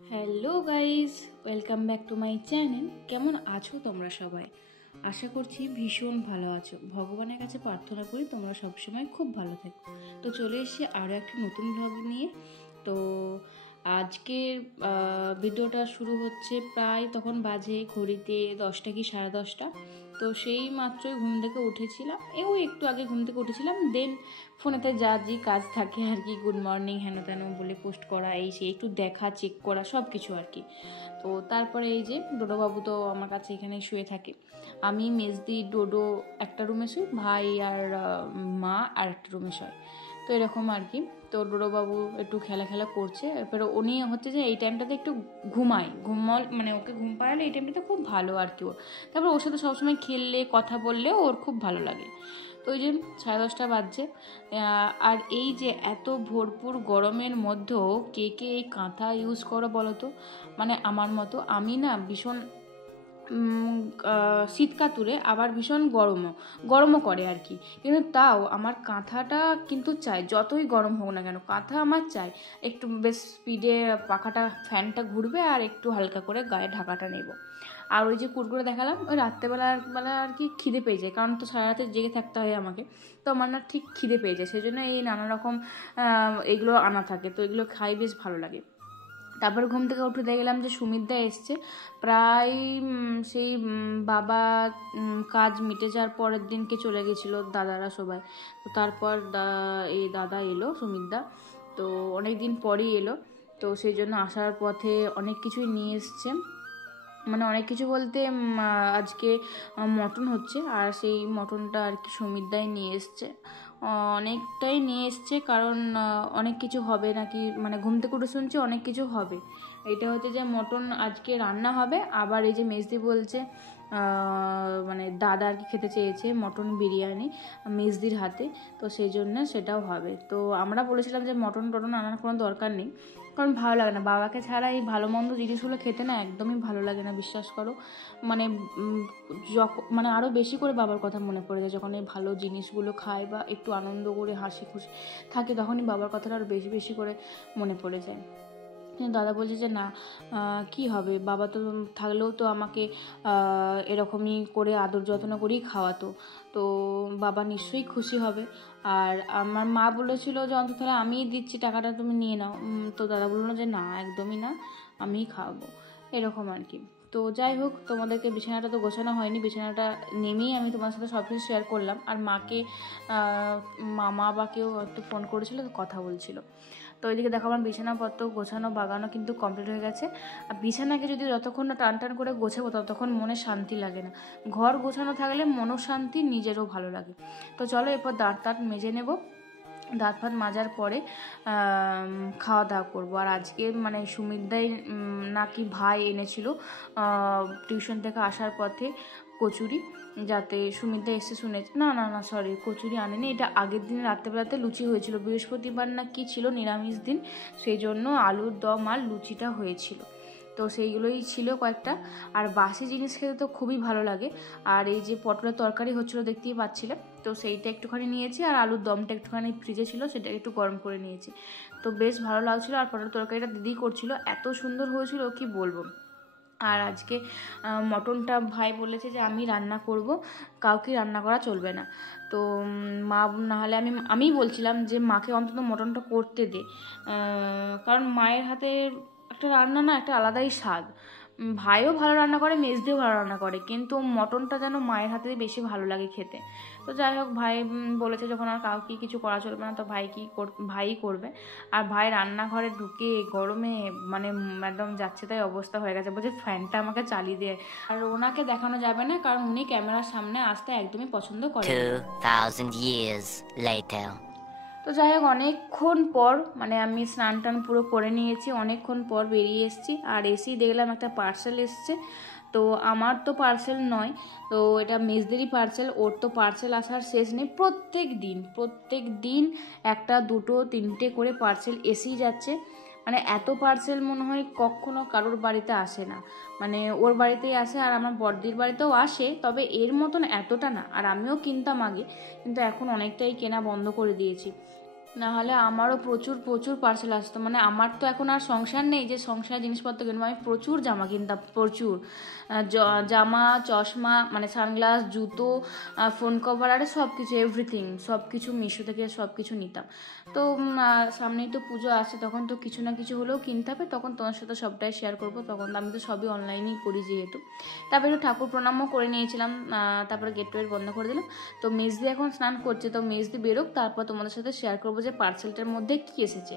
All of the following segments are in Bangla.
Hello guys, welcome back to my channel. কেমন আছো তোমরা সবাই? আশা করছি ভীষণ ভালো আছো। ভগবানের কাছে প্রার্থনা করি তোমরা সবসময় খুব ভালো থেকো। তো চলে এসেছি আরও একটি নতুন ব্লগ নিয়ে। তো আজকের ভিডিওটা শুরু হচ্ছে প্রায় তখন বাজে ঘড়িতে 10টা কি 10:30। তো সেই মাত্রই ঘুম থেকে উঠেছিলাম, একটু আগে ঘুম থেকে উঠেছিলাম। দেন ফোনেতে যা যে কাজ থাকে আর কি, গুড মর্নিং হেন তেন বলে পোস্ট করা, এই সে একটু দেখা চেক করা সব কিছু আর কি। তো তারপরে এই যে ডোডোবাবু তো আমার কাছে এখানে শুয়ে থাকে। আমি মেজদি ডোডো একটা রুমে শুই, ভাই আর মা আর একটা রুমে শোয়। তো এরকম আর কি। তো ডোডোবাবু একটু খেলা খেলা করছে। এরপরে উনি হচ্ছে যে এই টাইমটাতে একটু ঘুমল, মানে ওকে ঘুম পাড়ালে এই টাইমটাতে খুব ভালো আর কি ওর। তারপর ওর সাথে সবসময় খেললে কথা বললে ওর খুব ভালো লাগে। তো ওই যে 10:30 বাজছে। আর এই যে এত ভরপুর গরমের মধ্যেও কে কে এই কাঁথা ইউজ করো বলো তো? মানে আমার মতো আমি না ভীষণ শীত কাতুরে, আবার ভীষণ গরমও করে আর কি। কিন্তু তাও আমার কাঁথাটা কিন্তু চাই, যতই গরম হোক না কেন কাঁথা আমার চাই। একটু বেশ স্পিডে পাখাটা ফ্যানটা ঘুরবে আর একটু হালকা করে গায়ে ঢাকাটা নেব। আর ওই যে কুরকুরে দেখালাম, ওই রাত্রেবেলা আর কি খিদে পেয়ে যায়, কারণ তো সারা রাতে জেগে থাকতে হয় আমাকে। তো আমার না ঠিক খিদে পেয়ে যায়, সেই জন্য এই নানা রকম এগুলো আনা থাকে। তো এগুলো খাই, বেশ ভালো লাগে। তারপর ঘুম থেকে উঠে দেখলাম যে সুমিতদা এসছে। প্রায় সেই বাবা কাজ মিটে যাওয়ার পরের দিনকে চলে গেছিলো দাদারা সবাই। তো তারপর এই দাদা এলো, সুমিতদা। তো অনেক দিন পরই এলো। তো সেই জন্য আসার পথে অনেক কিছুই নিয়ে এসছে। মানে অনেক কিছু বলতে আজকে মটন হচ্ছে, আর সেই মটনটা আর কি সুমিতদাই নিয়ে এসছে। অনেকটাই নিয়ে এসছে, কারণ অনেক কিছু হবে নাকি, মানে ঘুম থেকে উঠে শুনছি অনেক কিছু হবে। এটা হচ্ছে যে মটন আজকে রান্না হবে। আবার এই যে মেজদি বলছে মানে দাদা আর কি খেতে চেয়েছে মটন বিরিয়ানি মেজদির হাতে। তো সেই জন্য সেটাও হবে। তো আমরা বলেছিলাম যে মটন টটন আনার কোনো দরকার নেই, কারণ ভালো লাগে না বাবাকে ছাড়া এই ভালো মন্দ জিনিসগুলো খেতে, না একদমই ভালো লাগে না, বিশ্বাস করো। মানে যখন মানে আরও বেশি করে বাবার কথা মনে পড়ে যায় যখন এই ভালো জিনিসগুলো খায় বা একটু আনন্দ করে হাসি খুশি থাকে, তখনই বাবার কথাটা আরও বেশি বেশি করে মনে পড়ে যায়। কিন্তু দাদা বলছে যে না, কি হবে, বাবা তো থাকলেও তো আমাকে এরকমই করে আদর যত্ন করেই খাওয়াতো। তো বাবা নিশ্চয়ই খুশি হবে। আর আমার মা বলেছিল যে অন্তত তাহলে আমিই দিচ্ছি টাকাটা, তুমি নিয়ে নাও। তো দাদা বললো যে না, একদমই না, আমিই খাওয়াবো, এরকম আর কি। তো যাই হোক, তোমাদেরকে বিছানাটা তো গোছানো হয়নি, বিছানাটা নেমেই আমি তোমার সাথে সব কিছু শেয়ার করলাম। আর মাকে মা বাবাকেও একটু ফোন করেছিল, তো কথা বলছিল। তো ওইদিকে দেখো আমার বিছানাপত্র গোছানো বাগানো কিন্তু কমপ্লিট হয়ে গেছে। আর বিছানাকে যদি যতক্ষণ না টান টান করে গোছাবো ততক্ষণ মনে শান্তি লাগে না। ঘর গোছানো থাকলে মনও শান্তি, নিজেরও ভালো লাগে। তো চলো এরপর দাঁত মেজে নেব। দাঁত ফাত মাজার পরে খাওয়া দাওয়া করবো। আর আজকে মানে সুমিতদাই নাকি ভাই এনেছিল টিউশন থেকে আসার পথে কচুরি, যাতে সুমিতদা এসে শুনেছে। না না না, সরি, কচুরি আনেনি, এটা আগের দিন রাত্রেবেলাতে লুচি হয়েছিল, বৃহস্পতিবার না কি ছিল, নিরামিষ দিন, সেই জন্য আলুর দম আর লুচিটা হয়েছিল। তো সেইগুলোই ছিল কয়েকটা। আর বাসি জিনিস খেতে তো খুবই ভালো লাগে। আর এই যে পটলের তরকারি হচ্ছিলো দেখতেই পাচ্ছিলে, তো সেইটা একটুখানি নিয়েছি। আর আলুর দমটা একটুখানি ফ্রিজে ছিল, সেটা একটু গরম করে নিয়েছি। তো বেশ ভালো লাগছিলো। আর পটলের তরকারিটা দিদি করছিল, এত সুন্দর হয়েছিল কি বলবো। আর আজকে মটনটা ভাই বলেছে যে আমি রান্না করব, কাউকে রান্না করা চলবে না। তো মা না হলে আমিই বলছিলাম যে মাকে অন্তত মটনটা করতে দে, কারণ মায়ের হাতে একটা রান্না না একটা আলাদাই স্বাদ। ভাইও ভালো রান্না করে, মেজদিও ভালো রান্না করে, কিন্তু মটনটা যেন মায়ের হাতে বেশি ভালো লাগে খেতে। তো যাই হোক, ভাই বলেছে যখন আর কাউকে কিছু করা চলবে না, তো ভাইই করবে। আর ভাই রান্নাঘরে ঢুকে গরমে মানে একদম যাচ্ছে তাই অবস্থা হয়ে গেছে, বলছে ফ্যানটা আমাকে চালিয়ে দিয়ে। আর ওনাকে দেখানো যাবে না, কারণ উনি ক্যামেরার সামনে আসতে একদমই পছন্দ করেন। 2000 years later. তো যাই হোক, অনেকক্ষণ পর মানে আমি স্নান টান পুরো করে নিয়েছি, অনেকক্ষণ পর বেরিয়ে এসেছি। আর এসেই দেখলাম একটা পার্সেল এসছে। তো আমার তো পার্সেল নয়, তো এটা মেজদেরই পার্সেল। ওর তো পার্সেল আসার শেষ নেই, প্রত্যেক দিন একটা দুটো তিনটে করে পার্সেল এসেই যাচ্ছে। মানে এত পার্সেল মনে হয় কখনো কারোর বাড়িতে আসে না। মানে ওর বাড়িতেই আসে, আর আমার বড়দির বাড়িতেও আসে, তবে এর মতন এতটা না। আর আমিও কিনতাম আগে, কিন্তু এখন অনেকটাই কেনা বন্ধ করে দিয়েছি। না হলে আমারও প্রচুর প্রচুর পার্সেল আসতো, মানে আমার তো এখন আর সংসার নেই যে সংসার জিনিসপত্র কিনবো, আমি প্রচুর জামা কিনতাম, প্রচুর জামা, চশমা, মানে সানগ্লাস, জুতো, ফোন কভার, আরে সব কিছু, এভরিথিং, সব কিছু মিশো থেকে সব কিছু নিতাম। তো সামনেই তো পুজো আসছে, তখন তো কিছু না কিছু হলেও কিনতে হবে, তখন তোমার সাথে সবটাই শেয়ার করবো। তখন তো আমি তো সবই অনলাইনেই করি যেহেতু। তারপরে একটু ঠাকুর প্রণামও করে নিয়েছিলাম, তারপরে গেট টোয়েট বন্ধ করে দিলাম। তো মেজদি এখন স্নান করছে, তো মেজদি বেরোক, তারপর তোমাদের সাথে শেয়ার করবো যে পার্সেলটার মধ্যে কী এসেছে।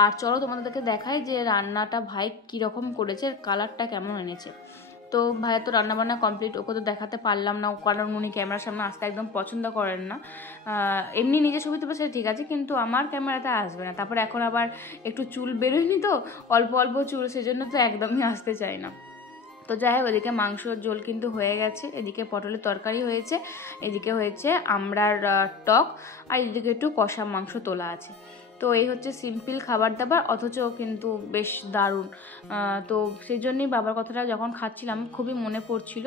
আর চলো তোমাদেরকে দেখাই যে রান্নাটা ভাই কীরকম করেছে, কালারটা কেমন এনেছে। তো ভাইয়ের তো রান্নাবান্না কমপ্লিট, ওকে তো দেখাতে পারলাম না, কারণ উনি ক্যামেরার সামনে আসতে একদম পছন্দ করেন না। এমনি নিজে ছবি তুলবে সেটা ঠিক আছে, কিন্তু আমার ক্যামেরাতে আসবে না। তারপর এখন আবার একটু চুল বেরোয়নি তো, অল্প অল্প চুল, সেজন্য তো একদমই আসতে চায় না। তো যাই হোক, ওদিকে মাংসর ঝোল কিন্তু হয়ে গেছে, এদিকে পটলের তরকারি হয়েছে, এদিকে হয়েছে আমড়ার টক, আর এদিকে একটু কষা মাংস তোলা আছে। তো এই হচ্ছে সিম্পল খাবার দাবার, অথচ কিন্তু বেশ দারুণ। তো সেই জন্যই বাবার কথাটা যখন খাচ্ছিলাম খুবই মনে পড়ছিল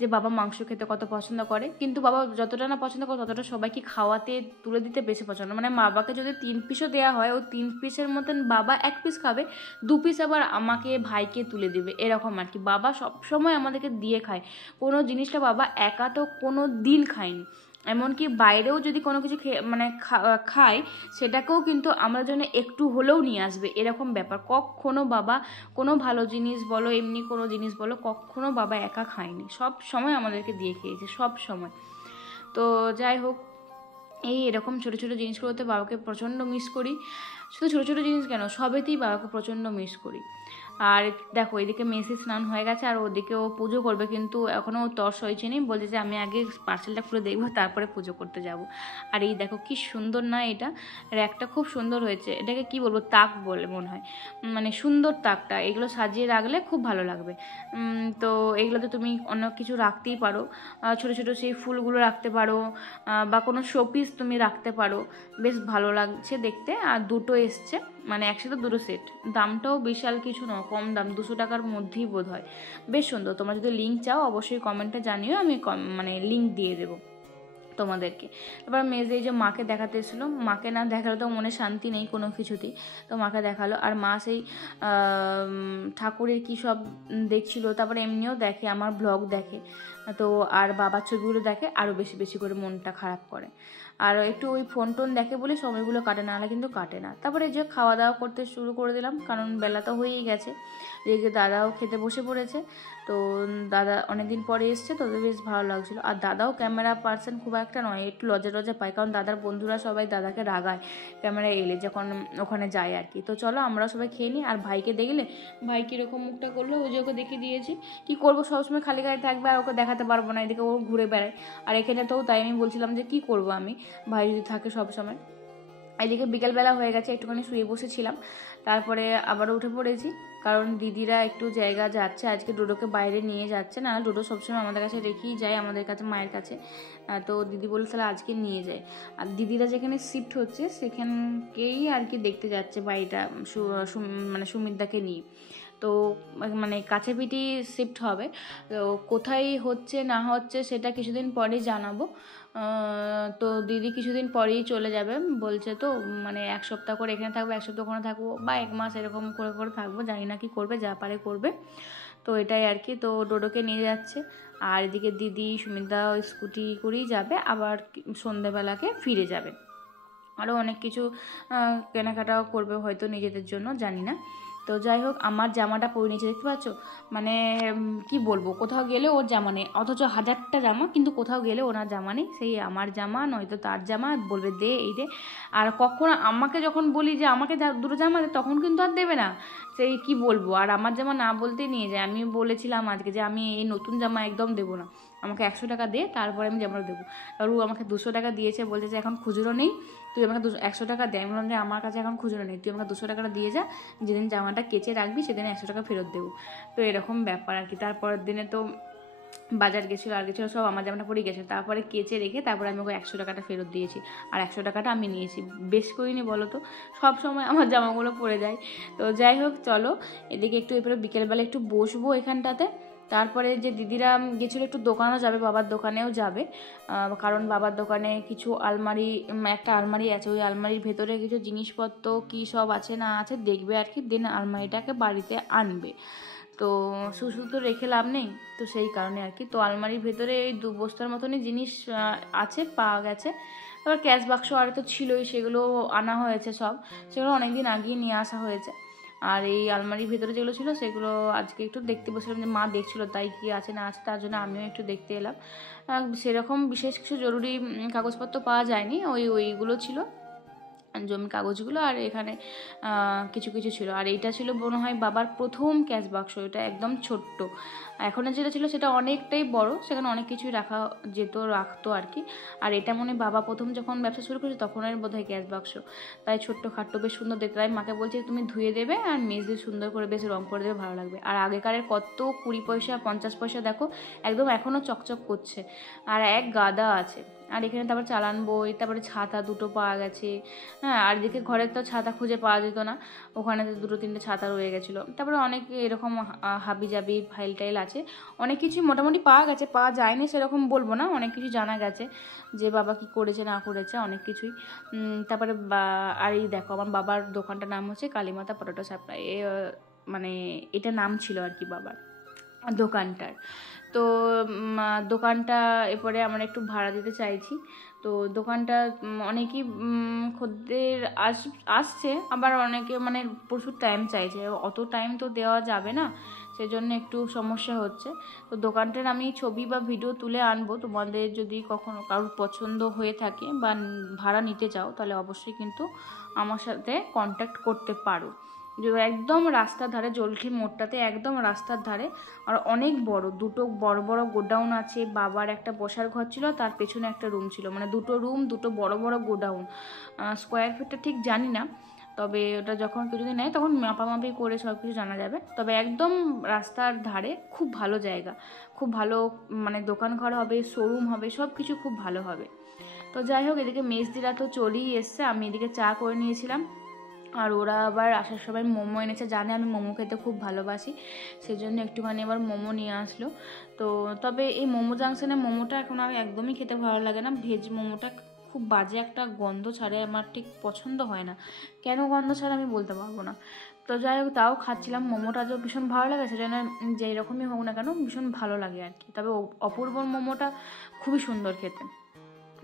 যে বাবা মাংস খেতে কত পছন্দ করে, কিন্তু বাবা যতটা না পছন্দ করে ততটা সবাইকে খাওয়াতে তুলে দিতে বেশি পছন্দ। মানে বাবাকে যদি 3 পিসও দেওয়া হয়, ও 3 পিসের মতন বাবা 1 পিস খাবে, 2 পিস আবার আমাকে ভাইকে তুলে দেবে, এরকম আর কি। বাবা সবসময় আমাদেরকে দিয়ে খায়, কোনো জিনিসটা বাবা একা তো কোনো দিন খায়নি। এমনকি বাইরেও যদি কোনো কিছু মানে খায়, সেটাকেও কিন্তু আমার জন্য একটু হলেও নিয়ে আসবে, এরকম ব্যাপার। কখনো বাবা কোনো ভালো জিনিস বলো, এমনি কোনো জিনিস বলো, কখনো বাবা একা খায়নি, সব সময় আমাদেরকে দিয়ে খেয়েছে, সব সময়। তো যাই হোক, এরকম ছোটো ছোটো জিনিসগুলোতে বাবাকে প্রচণ্ড মিস করি। শুধু ছোটো ছোটো জিনিস কেন, সবেতেই বাবাকে প্রচণ্ড মিস করি। আর দেখো, এদিকে মেসি স্নান হয়ে গেছে, আর ওদিকে ও পুজো করবে, কিন্তু এখনও তর্স হয়েছে নি, বলছে যে আমি আগে পার্সেলটা খুলে দেখবো তারপরে পুজো করতে যাব। আর এই দেখো কি সুন্দর না, এটা র্যাকটা খুব সুন্দর হয়েছে, এটাকে কি বলবো, তাক বলে মনে হয়, মানে সুন্দর তাকটা, এগুলো সাজিয়ে রাখলে খুব ভালো লাগবে। তো এগুলোতে তুমি অন্য কিছু রাখতেই পারো, ছোটো ছোটো সেই ফুলগুলো রাখতে পারো, বা কোনো শোপিস তুমি রাখতে পারো, বেশ ভালো লাগছে দেখতে। আর দুটো এসছে, মানে একসাথে দুটো সেট, দামটাও বিশাল কিছু নয়, কম দাম, 200 টাকার মধ্যেই বোধ হয়। বেশ সুন্দর। তোমরা যদি লিঙ্ক চাও অবশ্যই কমেন্টে জানিও, আমি মানে লিঙ্ক দিয়ে দেবো তোমাদেরকে। এবার মেজে এই যে মাকে দেখাতে এসেছিলো, মাকে না দেখালে তো মনে শান্তি নেই কোনো কিছুতেই, তো মাকে দেখালো। আর মা সেই ঠাকুরের কী সব দেখছিল, তারপরে এমনিও দেখে, আমার ব্লগ দেখে, তো আর বাবার ছবিগুলো দেখে, আরও বেশি বেশি করে মনটা খারাপ করে। আর একটু ওই ফোন টোন দেখে বলে সময়গুলো কাটে, না হলে কিন্তু কাটে না। তারপরে যে খাওয়া দাওয়া করতে শুরু করে দিলাম, কারণ বেলা তো হয়েই গেছে। এদিকে দাদাও খেতে বসে পড়েছে, তো দাদা অনেকদিন পরে এসছে, তো বেশ ভালো লাগছিলো। আর দাদাও ক্যামেরা পার্সন খুব একটা নয়, একটু লজ্জা লজ্জা পায়, কারণ দাদার বন্ধুরা সবাই দাদাকে রাগায় ক্যামেরা এলে, যখন ওখানে যায় আর কি। তো চলো আমরা সবাই খেয়ে নিই। আর ভাইকে দেখলে, ভাই কীরকম মুখটা করলো, ওই যে ওকে দেখিয়ে দিয়েছি, কী করবো, সবসময় খালি গায়ে থাকবে আর ওকে দেখাতে পারবো না, এদিকে ও ঘুরে বেড়ায়। আর এখানে তো তাই আমি বলছিলাম যে কী করবো আমি, ভাই যদি থাকে সব সময়। এদিকে বিকেলবেলা হয়ে গেছে, একটুখানি শুয়ে বসেছিলাম, তারপরে আবারও উঠে পড়েছি, কারণ দিদিরা একটু জায়গা যাচ্ছে আজকে, ডোডোকে বাইরে নিয়ে যাচ্ছে না, ডোডো সবসময় আমাদের কাছে রেখেই যায়, আমাদের কাছে, মায়ের কাছে। তো দিদি বলল তাহলে আজকে নিয়ে যায়। আর দিদিরা যেখানে শিফট হচ্ছে সেখানকেই আর কি দেখতে যাচ্ছে বাড়িটা, মানে সুমিতদাকে নিয়ে। তো মানে কাছে পিঠি শিফট হবে, তো কোথায় হচ্ছে না হচ্ছে সেটা কিছুদিন পরেই জানাবো। তো দিদি কিছুদিন পরেই চলে যাবে বলছে, তো মানে 1 সপ্তাহ করে এখানে থাকবো, 1 সপ্তাহ ওখানে থাকবো, বা 1 মাস এরকম করে করে থাকবো, জানি না কি করবে, যা পারে করবে। তো এটাই আর কি। তো ডোডোকে নিয়ে যাচ্ছে, আর এদিকে দিদি সুমিতা স্কুটি করেই যাবে, আবার সন্ধেবেলাকে ফিরে যাবে। আরও অনেক কিছু কেনাকাটাও করবে হয়তো নিজেদের জন্য, জানি না। তো যাই হোক, আমার জামাটা পরে নিয়েছে, দেখতে পাচ্ছ, মানে কি বলবো, কোথাও গেলে ওর জামা নেই, অথচ 1000টা জামা, কিন্তু কোথাও গেলে ওনার জামা নেই, সেই আমার জামা নয়তো তার জামা, বলবে দে এই দে। আর কখনো আমাকে যখন বলি যে আমাকে দুটো জামা দে, তখন কিন্তু আর দেবে না, সেই কি বলবো। আর আমার জামা না বলতেই নিয়ে যায়। আমি বলেছিলাম আজকে যে আমি এই নতুন জামা একদম দেবো না, আমাকে 100 টাকা দে, তারপরে আমি জামাটা দেবো। আর ও আমাকে 200 টাকা দিয়েছে, বলছে যে এখন খুচরো নেই, তুই আমাকে 100 টাকা দে। আমি বললাম যে আমার কাছে এখন খুচরো নেই, তুই আমাকে 200 টাকাটা দিয়ে যা, যেদিন জামাটা কেচে রাখবি সেদিন 100 টাকা ফেরত দেবো। তো এরকম ব্যাপার আর কি। তারপরের দিনে তো বাজার গেছিলো, আর গেছিলো, সব আমার জামাটা পরেই গেছিলো, তারপরে কেচে রেখে তারপরে আমি ওকে 100 টাকাটা ফেরত দিয়েছি, আর 100 টাকাটা আমি নিয়েছি, বেশ করিনি বলো তো, সব সময় আমার জামাগুলো পরে যায়। তো যাই হোক, চলো এদিকে একটু এরপরে বিকেলবেলা একটু বসবো এখানটাতে, তারপরে যে দিদিরা গেছিলো একটু দোকানেও যাবে, বাবার দোকানেও যাবে, কারণ বাবার দোকানে কিছু আলমারি, একটা আলমারি আছে, ওই আলমারির ভেতরে কিছু জিনিসপত্র কী সব আছে না আছে দেখবে আর কি, দেন আলমারিটাকে বাড়িতে আনবে। তো শুধু তো রেখে লাভ নেই, তো সেই কারণে আর কি। তো আলমারির ভেতরে এই 2 বস্তার মতনই জিনিস আছে, পাওয়া গেছে। তারপর ক্যাশ বাক্স আর তো ছিলই, সেগুলো আনা হয়েছে সব, সেগুলো অনেকদিন আগেই নিয়ে আসা হয়েছে। আর এই আলমারির ভেতরে যেগুলো ছিল সেগুলো আজকে একটু দেখতে বসেছিলাম, যে মা দেখছিল তাই কি আছে না আছে, তার জন্য আমিও একটু দেখতে এলাম। সেরকম বিশেষ কিছু জরুরি কাগজপত্র পাওয়া যায়নি, ওইগুলো ছিল জমির কাগজগুলো, আর এখানে কিছু কিছু ছিল। আর এইটা ছিল মনে হয় বাবার প্রথম ক্যাশ বাক্স, এটা একদম ছোট্ট। এখন যেটা ছিল সেটা অনেকটাই বড়, সেখানে অনেক কিছুই রাখতো আর কি। আর এটা মনে হয় বাবা প্রথম যখন ব্যবসা শুরু করেছে তখনের বোধহয় ক্যাশ বাক্স, তাই ছোট্ট খাট্টো বেশ সুন্দর দেখতে। তাই মাকে বলছে তুমি ধুয়ে দেবে আর মেজ দিয়ে সুন্দর করে বেশ রং করে দেবে, ভালো লাগবে। আর আগেকারের কত 20 পয়সা 50 পয়সা দেখো, একদম এখনও চকচক করছে, আর এক গাদা আছে। আর এখানে তারপর চালান বই, তারপরে ছাতা 2টো পাওয়া গেছে। হ্যাঁ, আর এদিকে ঘরের তো ছাতা খুঁজে পাওয়া যেত না, ওখানে তো 2-3টে ছাতা রয়ে গেছিলো। তারপরে অনেক এরকম হাবি জাবি ফাইল টাইল আছে, অনেক কিছুই মোটামুটি পাওয়া গেছে, পাওয়া যায়নি সেরকম বলবো না, অনেক কিছু জানা গেছে যে বাবা কি করেছে না করেছে, অনেক কিছুই। তারপরে আর এই দেখো, আমার বাবার দোকানটার নাম হচ্ছে কালীমাতা পটেটো সাপ্লাই, মানে এটা নাম ছিল আর কি বাবার দোকানটার। তো দোকানটা এরপরে আমরা একটু ভাড়া দিতে চাইছি। তো দোকানটা অনেকেই খদ্দের আসছে, আবার অনেকে মানে প্রচুর টাইম চাইছে, অত টাইম তো দেওয়া যাবে না, সেজন্য একটু সমস্যা হচ্ছে। তো দোকানটার আমি ছবি বা ভিডিও তুলে আনবো, তোমাদের যদি কখনো কারোর পছন্দ হয়ে থাকে বা ভাড়া নিতে চাও তাহলে অবশ্যই কিন্তু আমার সাথে কন্ট্যাক্ট করতে পারো। একদম রাস্তার ধারে, জলখি মোড়টাতে একদম রাস্তার ধারে, আর অনেক বড়, 2টো বড় বড় গোডাউন আছে। বাবার একটা বসার ঘর ছিল, তার পেছনে একটা রুম ছিল, মানে 2টো রুম, 2টো বড় বড় গোডাউন। স্কোয়ার ফিটটা ঠিক জানি না, তবে ওটা যখন কেউ যদি নেয় তখন মাপামাপি করে সব কিছু জানা যাবে। তবে একদম রাস্তার ধারে, খুব ভালো জায়গা, খুব ভালো, মানে দোকান ঘর হবে, শোরুম হবে, সব কিছু খুব ভালো হবে। তো যাই হোক, এদিকে মেজদিরা তো চলেই এসছে, আমি এদিকে চা করে নিয়েছিলাম, আর ওরা আবার আসার সময় মোমো এনেছে, জানে আমি মোমো খেতে খুব ভালোবাসি, সেজন্য একটুখানি আবার মোমো নিয়ে আসলো। তো তবে এই মোমো জাংশনের মোমোটা এখন আর একদমই খেতে ভালো লাগে না, ভেজ মোমোটা খুব বাজে একটা গন্ধ ছাড়ে, আমার ঠিক পছন্দ হয় না, কেন গন্ধ ছাড়ে আমি বলতে পারবো না। তো যাই হোক, তাও খাচ্ছিলাম, মোমোটা তো ভীষণ ভালো লাগে, সেজন্য যেই রকমই হোক না কেন ভীষণ ভালো লাগে আর কি। তবে অপূর্বর মোমোটা খুবই সুন্দর খেতে।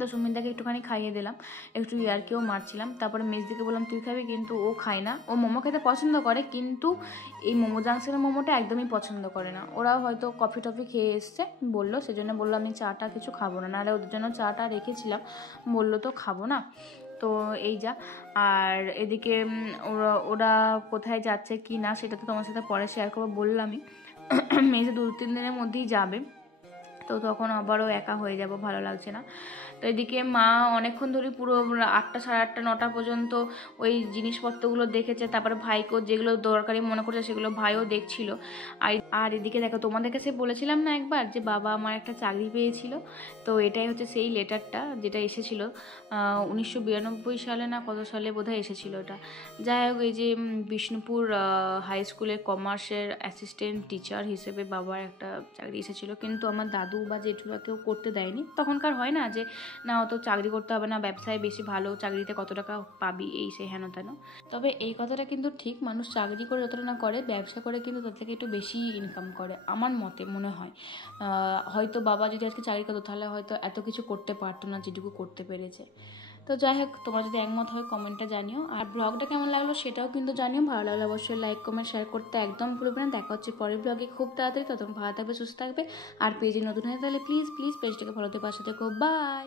তো সুমিতাকে একটুখানি খাইয়ে দিলাম, একটু ইয়ার্কিও মারছিলাম। তারপরে মেজদিকে বললাম তুই খাবি, কিন্তু ও খায় না, ও মোমো খেতে পছন্দ করে কিন্তু এই মোমো জাংশনের মোমোটা একদমই পছন্দ করে না। ওরাও হয়তো কফি টফি খেয়ে এসছে বললো, সেজন্য বললো আমি চাটা কিছু খাবো না, নাহলে ওদের জন্য চাটা রেখেছিলাম, বললো তো খাবো না। তো এই যা। আর এদিকে ওরা কোথায় যাচ্ছে কি না সেটা তো তোমার সাথে পরে শেয়ার করবো, বললামই মেজে 2-3 দিনের মধ্যেই যাবে, তো তখন আবারও একা হয়ে যাব, ভালো লাগছে না। তো এদিকে মা অনেকক্ষণ ধরে পুরো 8টা, সাড়ে 8টা, 9টা পর্যন্ত ওই জিনিসপত্রগুলো দেখেছে, তারপরে ভাইকেও যেগুলো দরকারি মনে করছে সেগুলো ভাইও দেখছিল। আর এদিকে দেখো, তোমাদের কাছে বলেছিলাম না একবার যে বাবা আমার একটা চাকরি পেয়েছিল, তো এটাই হচ্ছে সেই লেটারটা যেটা এসেছিল 1992 সালে না কত সালে বোধহয় এসেছিল এটা। যাই হোক, এই যে বিষ্ণুপুর হাই স্কুলের কমার্সের অ্যাসিস্ট্যান্ট টিচার হিসেবে বাবার একটা চাকরি এসেছিলো, কিন্তু আমার দাদু বা জেঠুরা কেউ করতে দেয়নি। তখনকার হয় না যে না অত চাকরি করতে হবে না, ব্যবসায় বেশি ভালো, চাকরিতে কত টাকা পাবি, এই সে হেন তেন। তবে এই কথাটা কিন্তু ঠিক, মানুষ চাকরি করে যতটা না করে, ব্যবসা করে কিন্তু তার থেকে একটু বেশি ইনকাম করে আমার মতে মনে হয়। হয়তো বাবা যদি আজকে চাকরি করতো তাহলে হয়তো এত কিছু করতে পারতো না যেটুকু করতে পেরেছে। তো যাই হোক, তোমরা যদি একমত হয় কমেন্টে জানিও, আর ব্লগটা কেমন লাগলো সেটাও কিন্তু জানিও। ভালো লাগলে অবশ্যই লাইক কমেন্ট শেয়ার করতে একদম ভুলবে না। দেখা হচ্ছে পরের ব্লগে খুব তাড়াতাড়ি, ততক্ষণ ভালো থাকবে, সুস্থ থাকবে। আর পেজে নতুন হয়ে তাহলে প্লিজ পেজটাকে ফলোতে পাশে থেকো। বাই।